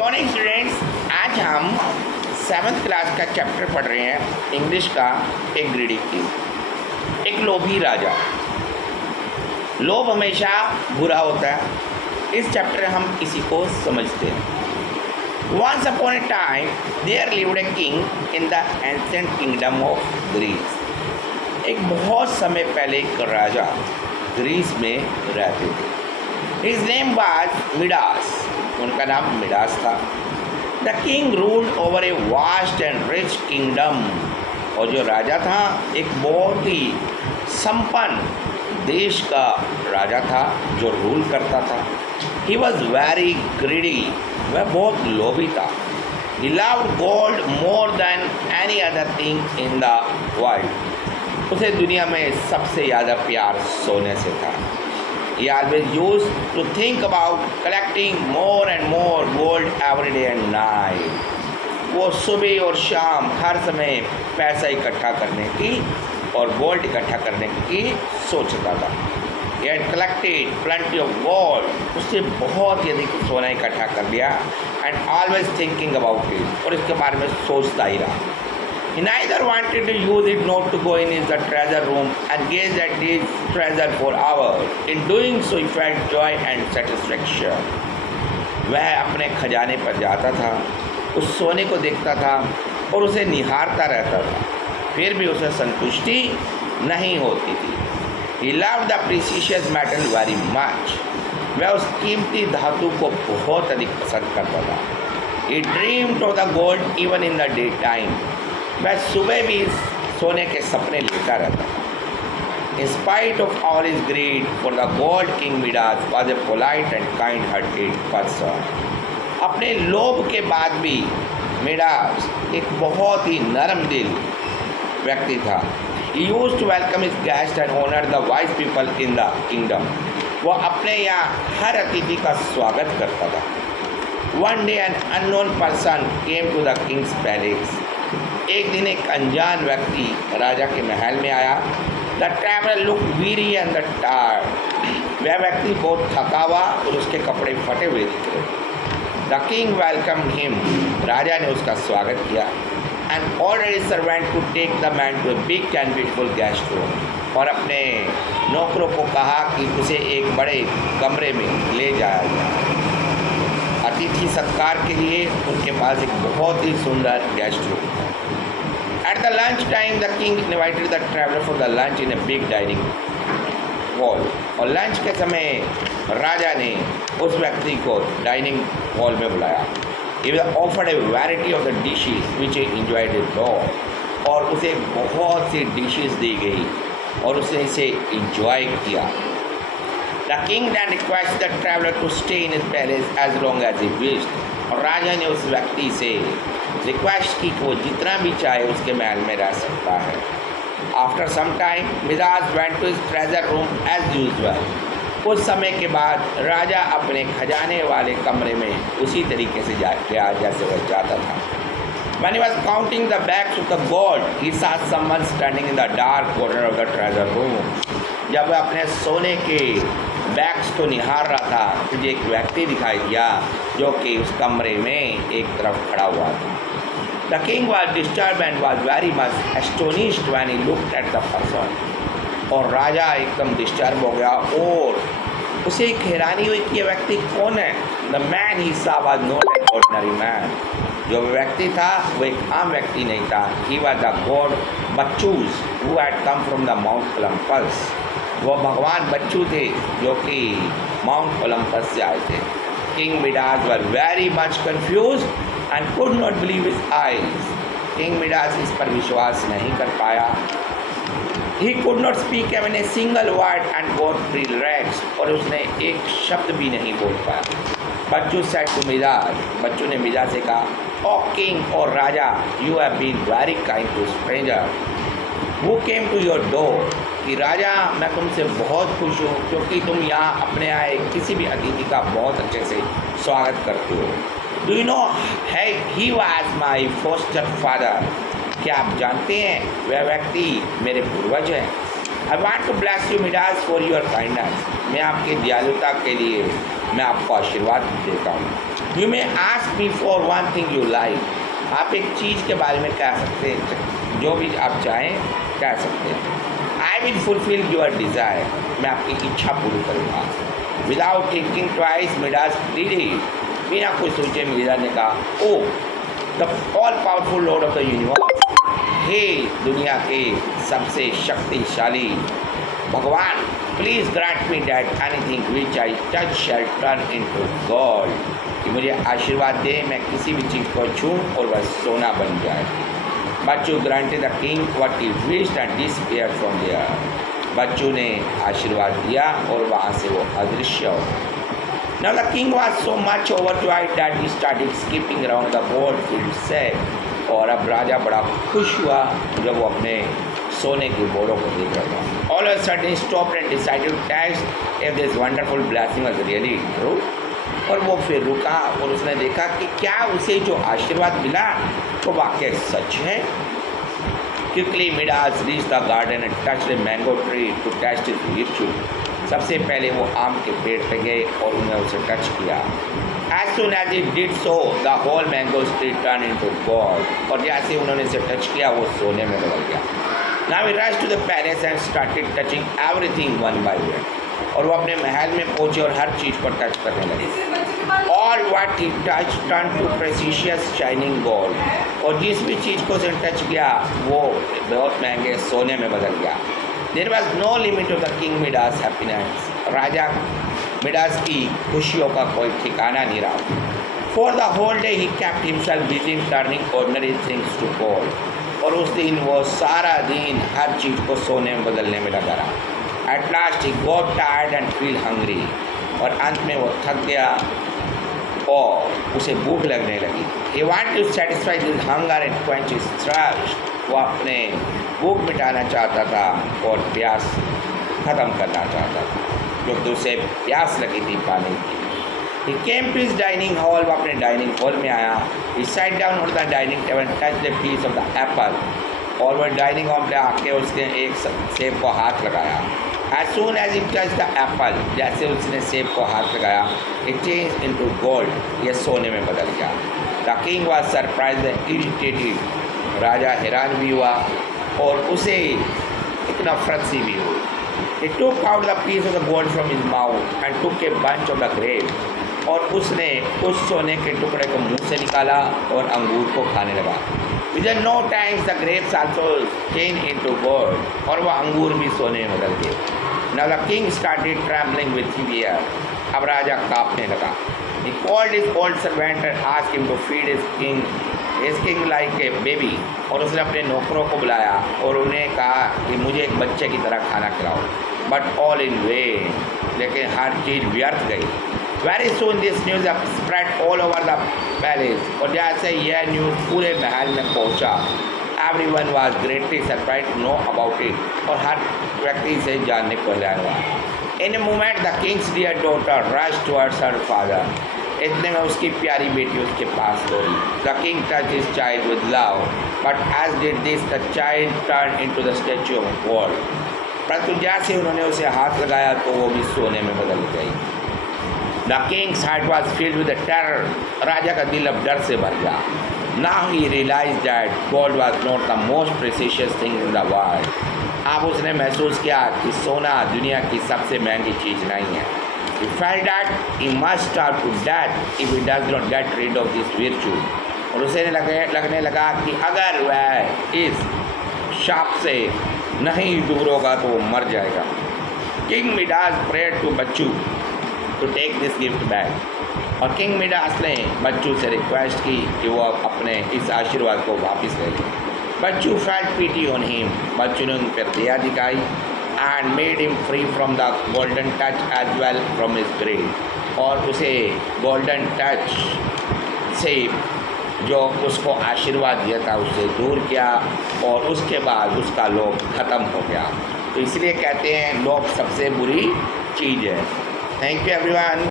Morning students, आज हम 7th class का चैप्टर पढ़ रहे हैं इंग्लिश का। एक ग्रीडी किंग, एक लोभी राजा। लोभ हमेशा बुरा होता है। इस चैप्टर में हम इसी को समझते हैं। Once upon a time there lived a king in the ancient kingdom of Greece. एक बहुत समय पहले एक राजा ग्रीस में रहते थे। His name was Midas. उनका नाम मिडास था। The king ruled over a vast and rich kingdom. और जो राजा था एक बहुत ही संपन्न देश का राजा था जो रूल करता था। He was very greedy. वह बहुत लोभी था। He loved gold more than any other thing in the world. उसे दुनिया में सबसे ज़्यादा प्यार सोने से था। He always used to think about collecting more and more gold every day and night. वो सुबह और शाम हर समय पैसा इकट्ठा करने की और गोल्ड इकट्ठा करने की सोचता था। He had collected plenty of gold. उसने बहुत ही अधिक सोना इकट्ठा कर लिया and always thinking about it. और इसके बारे में सोचता ही रहा। He neither wanted to use it nor to go in his treasure room and gaze at his treasure for hours. In doing so, he felt joy and satisfaction. वह अपने खजाने पर जाता था, उस सोने को देखता था और उसे निहारता रहता था, फिर भी उसे संतुष्टि नहीं होती थी। He loved the precious metal very much. वह उस कीमती धातु को बहुत अधिक पसंद करता था। He dreamed of the gold even in the daytime. वह सुबह भी सोने के सपने लेता रहता था। In spite of all his greed for the gold, King Midas was a polite and kind-hearted person. अपने लोभ के बाद भी मिडास एक बहुत ही नरम दिल व्यक्ति था। He used to welcome his guests and honor the wise people in the kingdom. वह अपने यहाँ हर अतिथि का स्वागत करता था। One day an unknown person came to the king's palace. एक दिन एक अनजान व्यक्ति राजा के महल में आया। The traveller look weary and the tired. वह व्यक्ति बहुत थका हुआ और उसके कपड़े फटे हुए दिख रहे। The king welcome him. राजा ने उसका स्वागत किया and order his servant to take the man to a big and beautiful guest room. और अपने नौकरों को कहा कि उसे एक बड़े कमरे में ले जाया जाए। अतिथि सत्कार के लिए उनके पास एक बहुत ही सुंदर गेस्ट रूम था। At the lunch time, the king invited the traveler for the lunch in a big dining hall. और लंच के समय राजा ने उस व्यक्ति को डाइनिंग हॉल में बुलाया। He was offered a variety of the dishes which he enjoyed a lot. और उसे बहुत सी डिशेस दी गई और उसने इसे इंजॉय किया। The king then requested the traveler to stay in his palace as long as he wished. और राजा ने उस व्यक्ति से रिक्वेस्ट की कि वो जितना भी चाहे उसके महल में रह सकता है। After some time, Midas went to his treasure room as usual. कुछ समय के बाद राजा अपने खजाने वाले कमरे में उसी तरीके से गया जैसे वह जाता था। When he was counting the bags of the gold, he saw someone standing in the dark corner of the treasure room. जब वह अपने सोने के बैग्स को निहार रहा था, मुझे एक व्यक्ति दिखाई दिया जो कि उस कमरे में एक तरफ खड़ा हुआ था। The king was disturbed and was very much astonished when he looked at the person. और राजा एकदम डिस्टर्ब हो गया और उसे एक हैरानी हुई कि यह व्यक्ति कौन है। The man he saw was not an ordinary man. जो व्यक्ति था वो एक आम व्यक्ति नहीं था। He was the god Bacchus who had come from the Mount Olympus. वो भगवान बच्चू थे जो कि माउंट ओलंपस से आए थे। King Midas were very much confuse and could not believe his eyes. King Midas इस पर विश्वास नहीं कर पाया। He could not speak even a single word and got relax. और उसने एक शब्द भी नहीं बोल पाया। Bacchus said to Midas. Bacchus ने मिडास से कहा, ओ किंग और राजा, you have been very kind to stranger who came to your door. कि राजा मैं तुमसे बहुत खुश हूँ क्योंकि तुम यहाँ अपने आए किसी भी अतिथि का बहुत अच्छे से स्वागत करते हो। डू यू नो है he was my foster father. क्या आप जानते हैं वह व्यक्ति मेरे पूर्वज हैं। I want to bless you Midas for your kindness. मैं आपकी दयालुता के लिए मैं आपको आशीर्वाद देता हूँ। You may ask me for one thing you like. आप एक चीज़ के बारे में कह सकते हैं, जो भी आप चाहें कह सकते हैं। I will fulfil your desire, मैं आपकी इच्छा पूरी करूँगा। Without thinking twice Midas pleaded, बिना कुछ सोचे मिर्जा ने कहा, O the all powerful lord of the universe, हे दुनिया के सबसे शक्तिशाली भगवान, please grant me that anything which I touch shall turn into gold, कि मुझे आशीर्वाद दे मैं किसी भी चीज़ को छूं और वह सोना बन जाए। Bacchus granted the king what he wished and disappeared from there, Bacchus ने आशीर्वाद दिया और वहाँ से वो अदृश्य हो गया। Now the king was so much overjoyed that he started skipping around the board field set, और अब राजा बड़ा खुश हुआ जब वो अपने सोने की बोरों को देख रहा था। All of a sudden he stopped and decided to test if this wonderful blessing was really true, और वो फिर रुका और उसने देखा कि क्या उसे जो आशीर्वाद मिला वो वाकई सच है। Quickly Midas reached the garden and touched a mango tree to test his virtue. सबसे पहले वो आम के पेड़ पे गए और उन्हें उसे टच किया। As soon as he did so, the whole mango tree turned into gold. और जैसे उन्होंने इसे टच किया वो सोने में बदल गया। Now he rushed to the palace and started touching everything one by one. और वो अपने महल में पहुंचे और हर चीज़ को टच करने लगे। All what he touched turned to precious shining gold. और जिस भी चीज़ को उसे टच किया वो बहुत महंगे सोने में बदल गया। There was no limit to the King Midas' happiness. Raja Midas की खुशियों का कोई ठिकाना नहीं रहा। For the whole day he kept himself busy turning ordinary things to gold. और उस दिन वो सारा दिन हर चीज़ को सोने में बदलने में लगा रहा। At last he got tired and feel hungry. और अंत में वो थक गया और उसे भूख लगने लगी। He wanted to satisfy his hunger and quench his thirst. वो अपने भूख मिटाना चाहता था और प्यास ख़त्म करना चाहता था, क्योंकि उसे प्यास लगी थी पानी की। He came to his dining hall, वो अपने डाइनिंग हॉल में आया। He sat down on the dining table and touched a piece of the apple. और वह डाइनिंग हॉल में आके उसने एक सेब को हाथ लगाया। As soon as he touched the apple, जैसे उसने सेब को हाथ लगाया, it changed into gold. यह सोने में बदल गया। The king was surprised and irritated. राजा हैरान भी हुआ और उसे एक नफरत सी भी हुई। He took out the piece of the gold from his mouth and took a bunch of the grapes. और उसने उस सोने के टुकड़े को मुंह से निकाला और अंगूर को खाने लगा। Within no time the grapes also changed into gold. और वह अंगूर भी सोने में बदल गए। Now the king started trembling with fear. अब राजा कांपने लगा। He called his old servant and asked him to feed his king like a baby. और उसने अपने नौकरों को बुलाया और उन्हें कहा कि मुझे एक बच्चे की तरह खाना खिलाओ। But all in vain. लेकिन हर चीज़ व्यर्थ गई। Very soon this news spread all over the palace. और जैसे यह न्यूज़ पूरे महल में पहुंचा, everyone was greatly surprised to know about it. और हर व्यक्ति इसे जानने को हैरान हुआ। In a moment the king's dear daughter rushed towards her father. इतने में उसकी प्यारी बेटी उसके पास दौड़ी। The king touched his child with love, but as did this the child turned into the statue of gold. परंतु जैसे उन्होंने उसे हाथ लगाया तो वो भी सोने में बदल गई। The king's heart was filled with terror. राजा का दिल अब डर से भर गया। Now he realized that gold was not the most precious thing in the world. अब उसने महसूस किया कि सोना दुनिया की सबसे महंगी चीज़ नहीं है। He felt that he must starve to death if he does not get rid of this virtue. और उसे लगने लगा कि अगर वह इस शाप से नहीं दूर होगा तो वो मर जाएगा। King Midas prayed to Bachchu to take this gift back. और किंग मिडास ने बच्चू से रिक्वेस्ट की कि वो अपने इस आशीर्वाद को वापस ले ले। Bacchus felt pity on him, Bacchus ने उन पर दया दिखाई and made him free from the golden touch as well from his grave. और उसे गोल्डन टच से जो उसको आशीर्वाद दिया था उससे दूर किया और उसके बाद उसका लोभ खत्म हो गया। तो इसलिए कहते हैं लोभ सबसे बुरी चीज़ है। Thank you everyone.